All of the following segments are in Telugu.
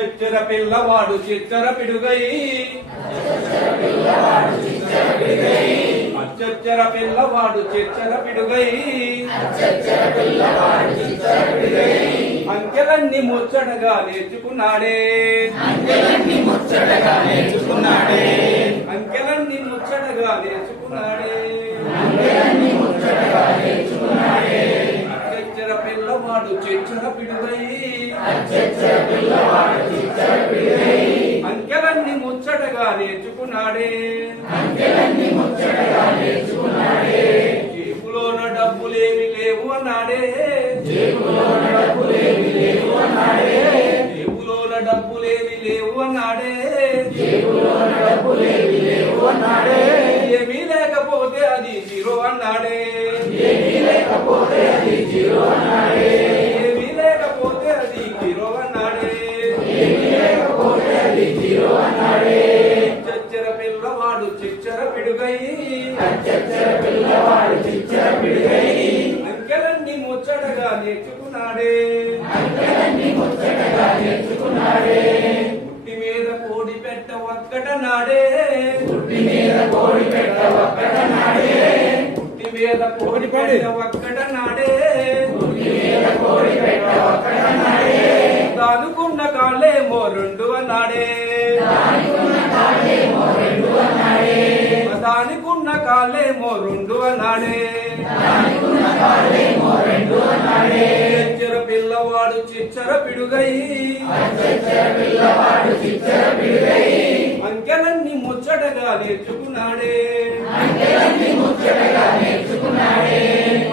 చెచ్చర పిల్లవాడు చిచ్చర పిడుగై అచ్చచ్చర పిల్లవాడు చిచ్చర పిడుగై అంకెలన్నీ ముచ్చటగా నేర్చుకున్నాడే. అంకెలన్నీ ముచ్చటగా నేర్చుకున్నాడే. అంకెలన్నీ ముచ్చటగా నేర్చుకున్నాడే అంకెలన్నీ ముచ్చటగా నేర్చుకున్నాడే అచ్చచ్చర పిల్లవాడు చిచ్చర పిడుగై అచ్చచ్చర పిల్లవాడు చిచ్చర పిడుగై అంకెలన్నీ ముచ్చటగా నేర్చుకున్నాడే అంకెలన్నీ ముచ్చటగా డబ్బులేమి లేవు అన్నాడే. జేబులో డబ్బులేమి లేవు అన్నాడే. డబ్బులేమి లేవు అన్నాడే ఏమీ లేకపోతే అది జీరో అన్నాడే. ఏమీ లేకపోతే ముచ్చటగా నేర్చుకున్నాడే. ముచ్చటగా నేర్చుకున్నాడే పుట్టి మీద కోడి పెట్ట ఒక్కట నాడే. పుట్టి మీద కోడి పెట్ట ఒక్కట నాడే. పుట్టి మీద కోడి పెట్ట ఒక్కట నాడే పుట్టి మీద కోడి పెట్ట ఒక్కట నాడే దానుకున్న కాళ్ళేమో రెండు అన్నాడే దానుకున్న కాళ్ళేమో రెండు అన్నాడే దానికున్న కాళ్ళేమో రెండు అన్నాడే చిచ్చర పిల్లవాడు చిచ్చర పిడుగై. పిల్లవాడు చిచ్చర పిడుగై అంకెలన్నీ ముచ్చటగా నేర్చుకున్నాడే. అంకెలన్నీ ముచ్చటగా నేర్చుకున్నాడే.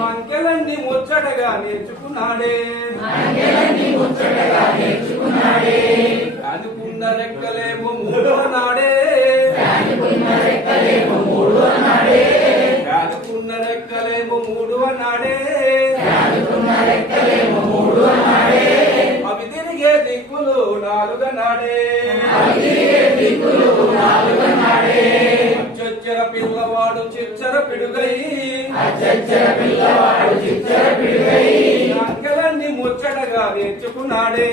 అంకెలన్నీ ముచ్చటగా నేర్చుకున్నాడే అంకెలన్నీ ముచ్చటగా నేర్చుకున్నాడే అనుకున్న రెక్కలేమో మూడో నాడే. దిక్కులు నాలుగన్నాడే పిల్లవాడు చిచ్చర పిడుగై. అచ్చచ్చర పిల్లవాడు చిచ్చర పిడుగై. అంకెలన్నీ ముచ్చటగా నేర్చుకున్నాడే.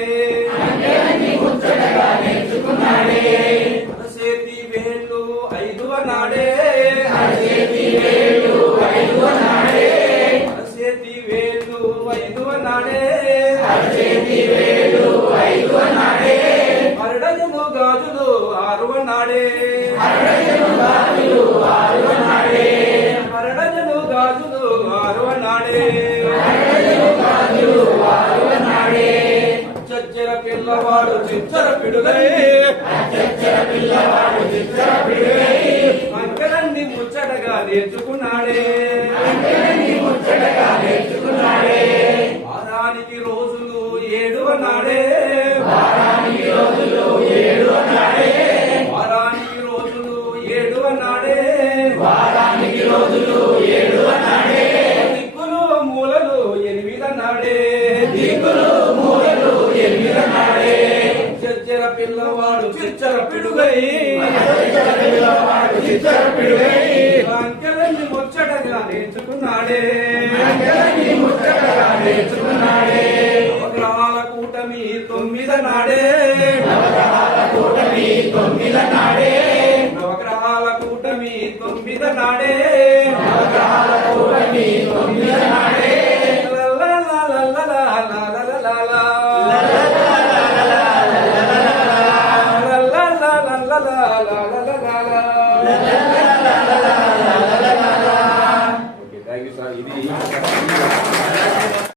గాజులు ఆరు చచ్చర పిల్లవాడు చిచ్చర పిడుగై పిల్లవాడు చిచ్చర పిడుగై ముచ్చటగా నేర్చుకున్నాడే. అంకెలన్నీ ముచ్చటగా నేర్చుకున్నాడే వారానికి చచ్చర పిల్లవాడు చిచ్చర పిడుగై. చిచ్చర పిడుగై అంకెలన్నీ ముచ్చటగా నేర్చుకున్నాడే. ముచ్చటగా నేర్చుకున్నాడే కూటమి తొమ్మిద నాడే నవగ్రహాల కూటమి నాడే ఓకే థ్యాంక్ యూ సార్ ఇది